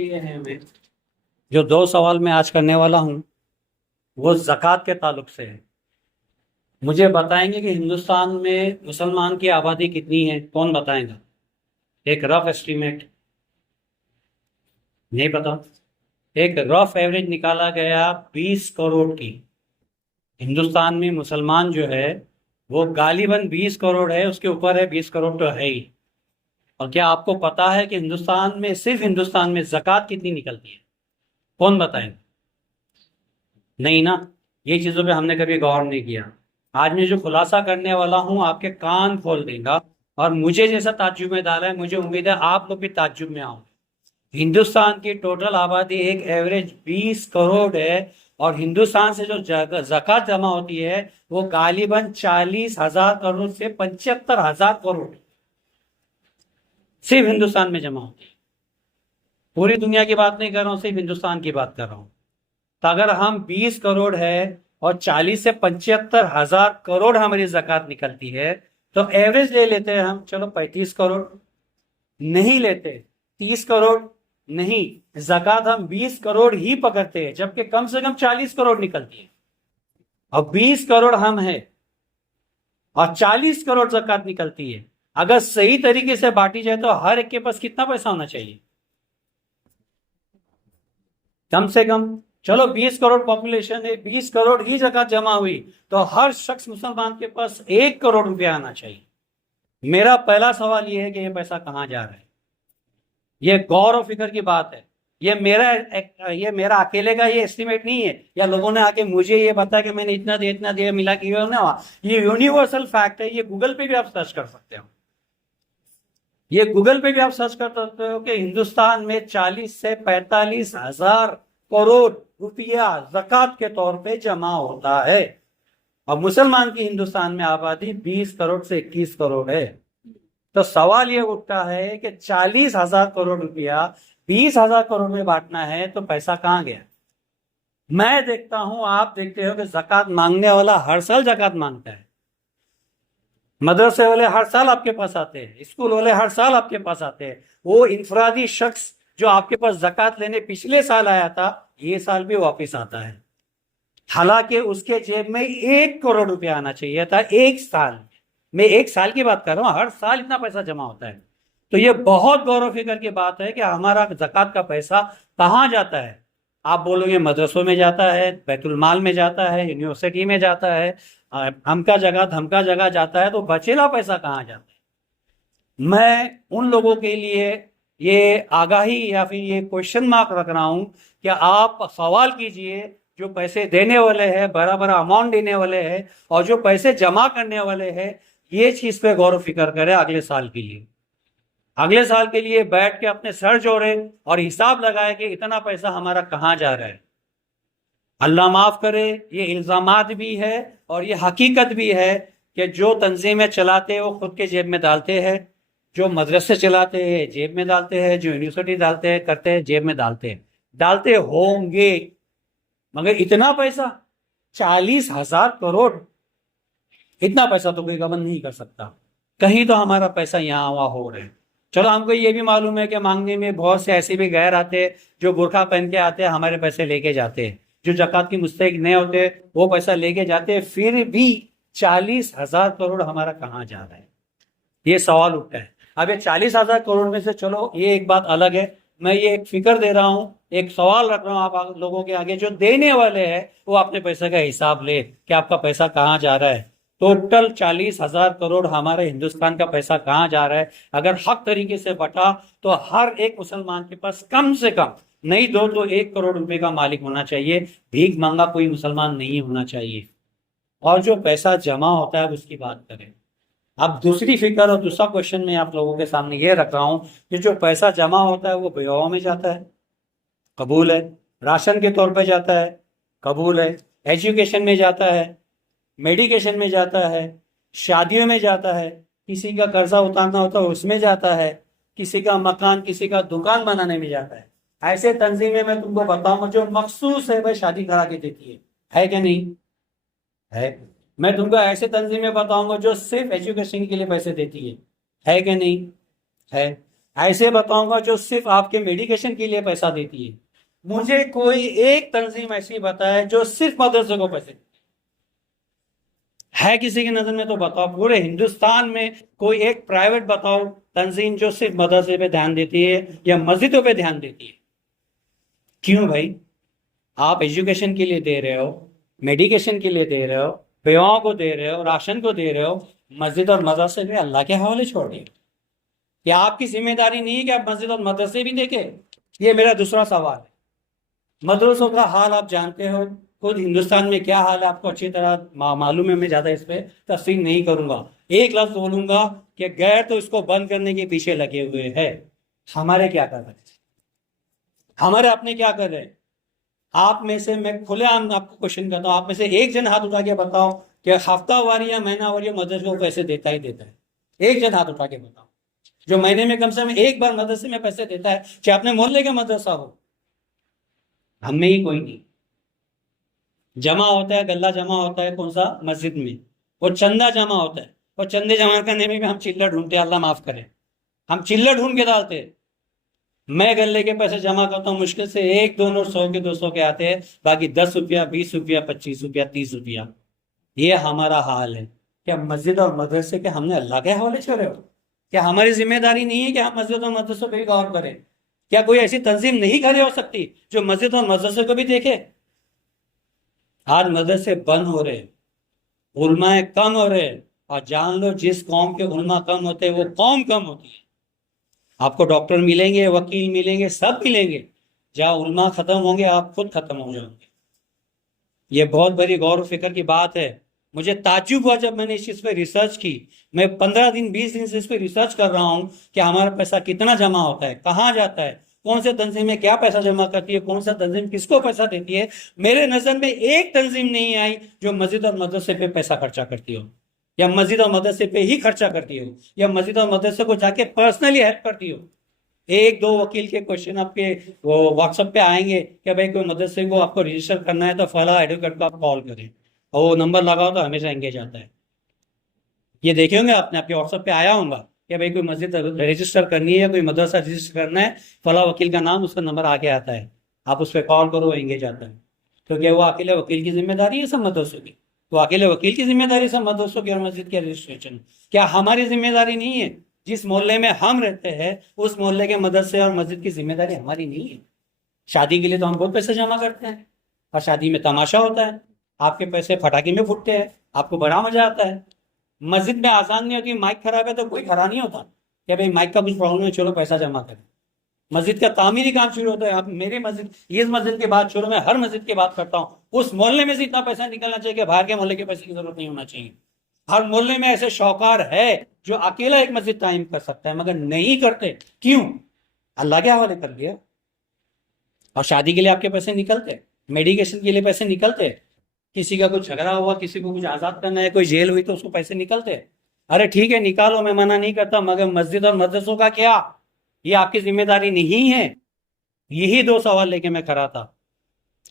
किए हैं हमें। जो दो सवाल मैं आज करने वाला हूँ वो ज़कात के ताल्लुक से है। मुझे बताएंगे कि हिंदुस्तान में मुसलमान की आबादी कितनी है? कौन बताएगा? एक रफ एस्टीमेट। नहीं पता? एक रफ एवरेज निकाला गया 20 करोड़ की। हिंदुस्तान में मुसलमान जो है वो गालिबन 20 करोड़ है, उसके ऊपर है, 20 करोड़ तो है ही। और क्या आपको पता है कि हिंदुस्तान में, सिर्फ हिंदुस्तान में ज़कात कितनी निकलती है? कौन बताएगा? नहीं ना। ये चीज़ों पे हमने कभी गौर नहीं किया। आज मैं जो खुलासा करने वाला हूँ आपके कान खोल देगा। और मुझे जैसा ताज्जुब में डाला है, मुझे उम्मीद है आप लोग भी ताज्जुब में आओ। हिंदुस्तान की टोटल आबादी एक एवरेज 20 करोड़ है। और हिंदुस्तान से जो ज़कात जमा होती है वो गालिबन 40,000 करोड़ से 75,000 करोड़ सिर्फ हिंदुस्तान में जमा होती है। पूरी दुनिया की बात नहीं कर रहा हूँ, सिर्फ हिंदुस्तान की बात कर रहा हूँ। तो अगर हम 20 करोड़ है और 40 से 75,000 करोड़ हमारी ज़कात निकलती है, तो एवरेज ले लेते हैं हम, चलो 35 करोड़। नहीं लेते 30 करोड़। नहीं, ज़कात हम 20 करोड़ ही पकड़ते हैं, जबकि कम से कम 40 करोड़ निकलती है। अब 20 करोड़ हम है और 40 करोड़ ज़कात निकलती है। अगर सही तरीके से बांटी जाए तो हर एक के पास कितना पैसा होना चाहिए? कम से कम, चलो 20 करोड़ पॉपुलेशन है, 20 करोड़ ही ज़कात जमा हुई, तो हर शख्स मुसलमान के पास 1 करोड़ रुपया आना चाहिए। मेरा पहला सवाल यह है कि यह पैसा कहां जा रहा है? यह गौर और फिक्र की बात है। ये मेरा अकेले का ये एस्टिमेट नहीं है, या लोगों ने आके मुझे ये बताया कि मैंने इतना दिया मिला कि ये यूनिवर्सल फैक्ट है। ये गूगल पे भी आप सर्च कर सकते हो। ये गूगल पे भी आप सर्च कर सकते हो कि हिंदुस्तान में 40 से 45,000 करोड़ रुपया ज़कात के तौर पे जमा होता है। और मुसलमान की हिंदुस्तान में आबादी 20 करोड़ से 21 करोड़ है। तो सवाल ये उठता है कि 40,000 करोड़ रुपया 20,000 करोड़ में बांटना है, तो पैसा कहां गया? मैं देखता हूं, आप देखते हो कि ज़कात मांगने वाला हर साल ज़कात मांगता है। मदरसे वाले हर साल आपके पास आते हैं, स्कूल वाले हर साल आपके पास आते हैं। वो इंफरादी शख्स जो आपके पास ज़कात लेने पिछले साल आया था, ये साल भी वापस आता है। हालांकि उसके जेब में 1 करोड़ रुपया आना चाहिए था एक साल में। एक साल की बात कर रहा हूं, हर साल इतना पैसा जमा होता है। तो ये बहुत गौर फिक्र की बात है कि हमारा ज़कात का पैसा कहां जाता है। आप बोलोगे मदरसों में जाता है, बैतुल माल में जाता है, यूनिवर्सिटी में जाता है, हमका जगह जाता है, तो बचेला पैसा कहाँ जाता है? मैं उन लोगों के लिए ये आगाही या फिर ये क्वेश्चन मार्क रख रहा हूं कि आप सवाल कीजिए, जो पैसे देने वाले हैं, बराबर अमाउंट देने वाले हैं, और जो पैसे जमा करने वाले हैं, ये चीज पे गौर फिक्र करें अगले साल के लिए। अगले साल के लिए बैठ के अपने सर जोड़ें और हिसाब लगाए कि इतना पैसा हमारा कहाँ जा रहा है। अल्लाह माफ करे, ये इल्जामात भी है और ये हकीकत भी है कि जो तंजीमें चलाते हैं वो खुद के जेब में डालते हैं, जो मदरसे चलाते हैं जेब में डालते हैं, जो यूनिवर्सिटी डालते हैं करते हैं जेब में डालते होंगे। मगर इतना पैसा, 40,000 करोड़, इतना पैसा तो कोई गबन नहीं कर सकता। कहीं तो हमारा पैसा यहाँ वहाँ हो रहा है। चलो, हमको ये भी मालूम है कि मांगने में बहुत से ऐसे भी गैर आते हैं जो बुरखा पहन के आते हैं, हमारे पैसे लेके जाते हैं। जो ज़कात की मुस्तहिक नहीं होते वो पैसा लेके जाते हैं, फिर भी 40,000 करोड़ हमारा कहाँ जा रहा है, ये सवाल उठता है। अब ये 40,000 करोड़ में से, चलो ये एक बात अलग है, मैं ये एक फिक्र दे रहा हूँ, एक सवाल रख रहा हूँ आप लोगों के आगे। जो देने वाले हैं वो अपने पैसे का हिसाब ले कि आपका पैसा कहाँ जा रहा है। टोटल 40,000 करोड़ हमारे हिंदुस्तान का पैसा कहाँ जा रहा है? अगर हक तरीके से बटा तो हर एक मुसलमान के पास कम से कम, नहीं दो तो 1 करोड़ रुपए का मालिक होना चाहिए। भीख मांगा कोई मुसलमान नहीं होना चाहिए। और जो पैसा जमा होता है उसकी बात करें। अब दूसरी फिक्र और दूसरा क्वेश्चन मैं आप लोगों के सामने ये रख रहा हूं कि जो पैसा जमा होता है वो बेवा में जाता है, कबूल है। राशन के तौर पे जाता है, कबूल है। एजुकेशन में जाता है, मेडिकेशन में जाता है, शादियों में जाता है, किसी का कर्जा उतारना होता है उसमें जाता है, किसी का मकान, किसी का दुकान बनाने में जाता है। ऐसे तंजीमें मैं तुमको बताऊंगा जो मखसूस है भाई शादी करा के देती है क्या नहीं है? मैं तुमको ऐसे तंजीमें बताऊंगा जो सिर्फ एजुकेशन के लिए पैसे देती है क्या नहीं है? ऐसे बताऊंगा जो सिर्फ आपके मेडिकेशन के लिए पैसा देती है। मुझे कोई एक तंजीम ऐसी बताए जो सिर्फ मदरसे को पैसे है, किसी की नजर में तो बताओ। पूरे हिंदुस्तान में कोई एक प्राइवेट बताओ तंजीम जो सिर्फ मदरसे पे ध्यान देती है या मस्जिदों पे ध्यान देती है। क्यों भाई? आप एजुकेशन के लिए दे रहे हो, मेडिकेशन के लिए दे रहे हो, बेवाओं को दे रहे हो, राशन को दे रहे हो, मस्जिद और मदरसे पे अल्लाह के हवाले छोड़ दिए। क्या आपकी जिम्मेदारी नहीं है कि आप मस्जिद और मदरसे भी देखें? ये मेरा दूसरा सवाल है। मदरसों का हाल आप जानते हो, खुद हिंदुस्तान में क्या हाल है आपको अच्छी तरह मालूम है। मैं ज्यादा इस पर तफसील नहीं करूंगा। एक लफ्ज बोलूंगा कि गैर तो इसको बंद करने के पीछे लगे हुए हैं। हमारे क्या कर रहे हैं? हमारे अपने क्या कर रहे हैं? आप में से मैं खुलेआम आपको क्वेश्चन करता हूं, आप में से एक जन हाथ उठा के बताओ कि हफ्तावार या महीनावार मदरसे को पैसे देता ही देता है। एक जन हाथ उठा के बताओ जो महीने में कम से कम एक बार मदरसे में पैसे देता है, चाहे अपने मोहल्ले का मदरसा हो। हम में ही कोई नहीं। जमा होता है, गल्ला जमा होता है कौन सा? मस्जिद में। वो चंदा जमा होता है, और चंदे जमा करने में भी हम चिल्लर ढूंढते हैं, अल्लाह माफ करे, हम चिल्लर ढूंढ के डालते हैं। मैं गल्ले के पैसे जमा करता हूँ, मुश्किल से एक दो नोट 100 के 200 के आते हैं, बाकी 10 रुपया, 20 रुपया, 25 रुपया, 30 रुपया। ये हमारा हाल है। क्या मस्जिद और मदरसे के हमने अल्लाह के हवाले छोड़े हो? क्या हमारी जिम्मेदारी नहीं है कि हम मस्जिद और मदरसों पर भी गौर करें? क्या कोई ऐसी तंजीम नहीं खड़ी हो सकती जो मस्जिद और मदरसे को भी देखे? आज मदरसे बंद हो रहे, उलमाए कम हो रहे, और जान लो जिस कौम के उलमा कम होते हैं वो कौम कम होती है। आपको डॉक्टर मिलेंगे, वकील मिलेंगे, सब मिलेंगे, जहां उलमा खत्म होंगे आप खुद खत्म हो जाओगे। ये बहुत बड़ी गौर फिक्र की बात है। मुझे ताज्जुब हुआ जब मैंने इस चीज पे रिसर्च की। मैं 15 दिन 20 दिन से इस पे रिसर्च कर रहा हूं कि हमारा पैसा कितना जमा होता है, कहाँ जाता है, कौन से तंजीमें क्या पैसा जमा करती है, कौन सा तंजीम किसको पैसा देती है। मेरे नजर में एक तंजीम नहीं आई जो मस्जिद और मदरसे पे पैसा खर्चा करती हो, या मस्जिद और मदरसे पे ही खर्चा करती हो, या मस्जिद और मदरसे को जाके पर्सनली हेल्प करती हो। एक दो वकील के क्वेश्चन आपके वो व्हाट्सएप पे आएंगे कि भाई कोई मदरसे को आपको रजिस्टर करना है तो फला एडवोकेट को आप कॉल करें, और वो नंबर लगाओ तो हमेशा एंगेज आता है। ये देखे होंगे आपने, आपके व्हाट्सएप पे आया होगा कि भाई कोई मस्जिद रजिस्टर करनी है या कोई मदरसा रजिस्टर करना है, फला वकील का नाम, उसका नंबर आके आता है, आप उस पर कॉल करो, एंगेज आता है। क्योंकि वो अकेले वकील की जिम्मेदारी है सब मदरसों की। तो अकेले वकील की जिम्मेदारी सब मदरसों की और मस्जिद के रजिस्ट्रेशन। क्या हमारी जिम्मेदारी नहीं है? जिस मोहल्ले में हम रहते हैं उस मोहल्ले के मदरसे और मस्जिद की जिम्मेदारी हमारी नहीं है? शादी के लिए तो हम बहुत पैसे जमा करते हैं, और शादी में तमाशा होता है, आपके पैसे फटाके में फूटते हैं, आपको बड़ा मजा आता है। मस्जिद में आजान नहीं होती, माइक खराब है तो कोई खड़ा नहीं होता कि भाई माइक का कुछ प्रॉब्लम है, चलो पैसा जमा करें। मस्जिद का तामीरी काम शुरू होता है। आप मेरे मस्जिद, इस मस्जिद के बात छोड़ो, मैं हर मस्जिद की बात करता हूँ, उस मोहल्ले में से इतना पैसा निकलना चाहिए कि बाहर के मोहल्ले के पैसे की जरूरत नहीं होना चाहिए। हर मोहल्ले में ऐसे शौकार है जो अकेला एक मस्जिद कायम कर सकता है, मगर नहीं करते। क्यों? अल्लाह के हवाले कर दिया। और शादी के लिए आपके पैसे निकलते, मेडिकेशन के लिए पैसे निकलते, किसी का कुछ झगड़ा हुआ, किसी को कुछ आजाद करना है, कोई जेल हुई तो उसको पैसे निकलते। अरे ठीक है निकालो, मैं मना नहीं करता, मगर मस्जिद और मदरसों का क्या? ये आपकी जिम्मेदारी नहीं है? यही दो सवाल लेके मैं खड़ा था।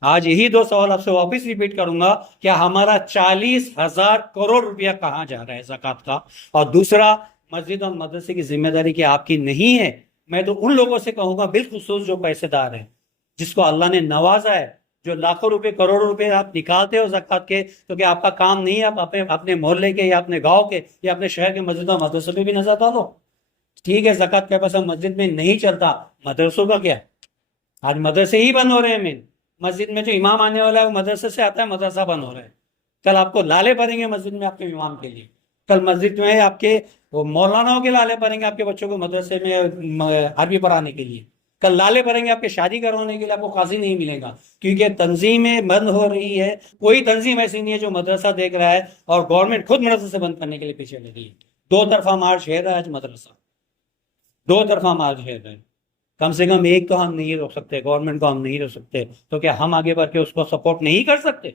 आज यही दो सवाल आपसे वापस रिपीट करूंगा, क्या हमारा 40,000 करोड़ रुपया कहां जा रहा है ज़कात का? और दूसरा, मस्जिद और मदरसे की जिम्मेदारी क्या आपकी नहीं है? मैं तो उन लोगों से कहूंगा बिलखुसूस जो पैसेदार हैं, जिसको अल्लाह ने नवाजा है, जो लाखों रुपए करोड़ों रुपए आप निकालते हो ज़कात के, तो क्या आपका काम नहीं है आप अपने अपने मोहल्ले के या अपने गांव के या अपने शहर के मस्जिद और मदरसों पे भी नजर डालो? ठीक है, ज़कात का पैसा मस्जिद में नहीं चलता, मदरसों का क्या? आज मदरसे ही बंद हो रहे हैं। मेन मस्जिद में जो इमाम आने वाला है वो मदरसे से आता है, मदरसा बंद हो रहा है। कल आपको लाले पड़ेंगे मस्जिद में आपके इमाम के लिए, कल मस्जिद में आपके वो मौलानाओं के लाले पड़ेंगे आपके बच्चों को मदरसे में अरबी पढ़ाने के लिए, कल लाले पड़ेंगे आपके शादी करवाने के लिए, आपको काजी नहीं मिलेगा। क्योंकि तंजीमें बंद हो रही है। कोई तंजीम ऐसी नहीं है जो मदरसा देख रहा है, और गवर्नमेंट खुद मदरसे बंद करने के लिए पीछे लगी है। दो तरफा मार्च है आज मदरसा, दो तरफा मार्च है। कम से कम एक तो हम नहीं रोक सकते, गवर्नमेंट को हम नहीं रोक सकते, तो क्या हम आगे बढ़ के उसको सपोर्ट नहीं कर सकते?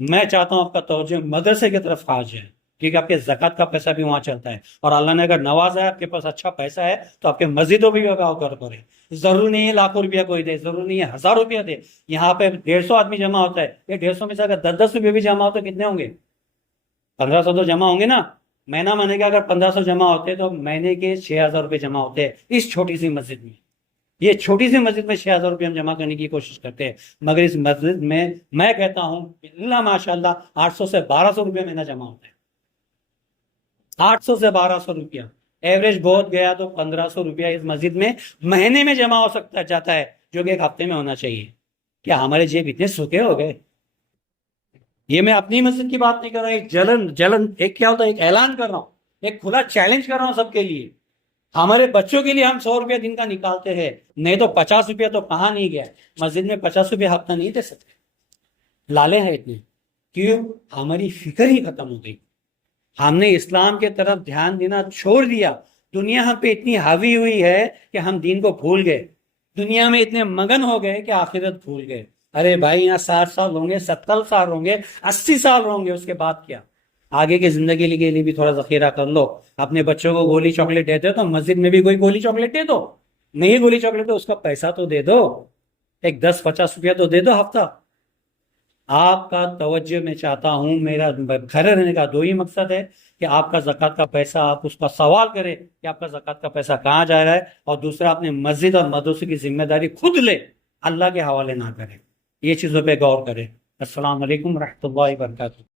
मैं चाहता हूं आपका तवज्जो मदरसे की तरफ आ जाए, क्योंकि आपके ज़कात का पैसा भी वहां चलता है, और अल्लाह ने अगर नवाजा है, आपके पास अच्छा पैसा है, तो आपके मस्जिदों भी लगाव कर करे। जरूरी नहीं है लाखों रुपया कोई दे, जरूरी नहीं है 1,000 रुपया दे। यहाँ पे 150 आदमी जमा होता है, ये 150 में से अगर 10-10 रुपये भी जमा हो तो कितने होंगे? 1,500 तो जमा होंगे ना। महीना महीने के अगर 1500 जमा होते तो महीने के 6000 रुपये जमा होते हैं इस छोटी सी मस्जिद में। ये छोटी सी मस्जिद में 6000 रुपये हम जमा करने की कोशिश करते हैं, मगर इस मस्जिद में मैं कहता हूँ बिल्ला माशाल्लाह 800 से 1200 रुपये महीना जमा होता है। 800 से 1200 रुपया एवरेज बहुत गया तो 1500 रुपया इस मस्जिद में महीने में जमा हो सकता जाता है, जो कि एक हफ्ते में होना चाहिए। क्या हमारे जेब इतने सूखे हो गए? ये मैं अपनी मस्जिद की बात नहीं कर रहा हूँ, एक जलन एक क्या होता है, एक ऐलान कर रहा हूँ, एक खुला चैलेंज कर रहा हूँ सबके लिए। हमारे बच्चों के लिए हम 100 रुपया दिन का निकालते हैं, नहीं तो 50 रुपया तो कहाँ नहीं गया। मस्जिद में 50 रुपया हफ्ता नहीं दे सकते, लाले हैं इतने। क्यों? हमारी फिक्र ही खत्म हो गई। हमने इस्लाम के तरफ ध्यान देना छोड़ दिया। दुनिया हम पे इतनी हावी हुई है कि हम दीन को भूल गए, दुनिया में इतने मगन हो गए कि आखिरत भूल गए। अरे भाई, यहाँ 60 साल होंगे, 70 साल होंगे, 80 साल होंगे, उसके बाद क्या? आगे की जिंदगी के लिए भी थोड़ा जखीरा कर लो। अपने बच्चों को गोली चॉकलेट देते हो तो मस्जिद में भी कोई गोली चॉकलेट दे दो। नहीं गोली चॉकलेट तो उसका पैसा तो दे दो, एक 10-50 रुपया तो दे दो हफ्ता। आपका तवज्जो मैं चाहता हूं, मेरा घर रहने का दो ही मकसद है कि आपका ज़कात का पैसा, आप उसका सवाल करें कि आपका ज़कात का पैसा कहाँ जा रहा है, और दूसरा अपने मस्जिद और मदरसे की जिम्मेदारी खुद ले, अल्लाह के हवाले ना करें। ये चीज़ों पे गौर करें। अस्सलाम वालेकुम रहमतुल्लाहि व बरकातहू।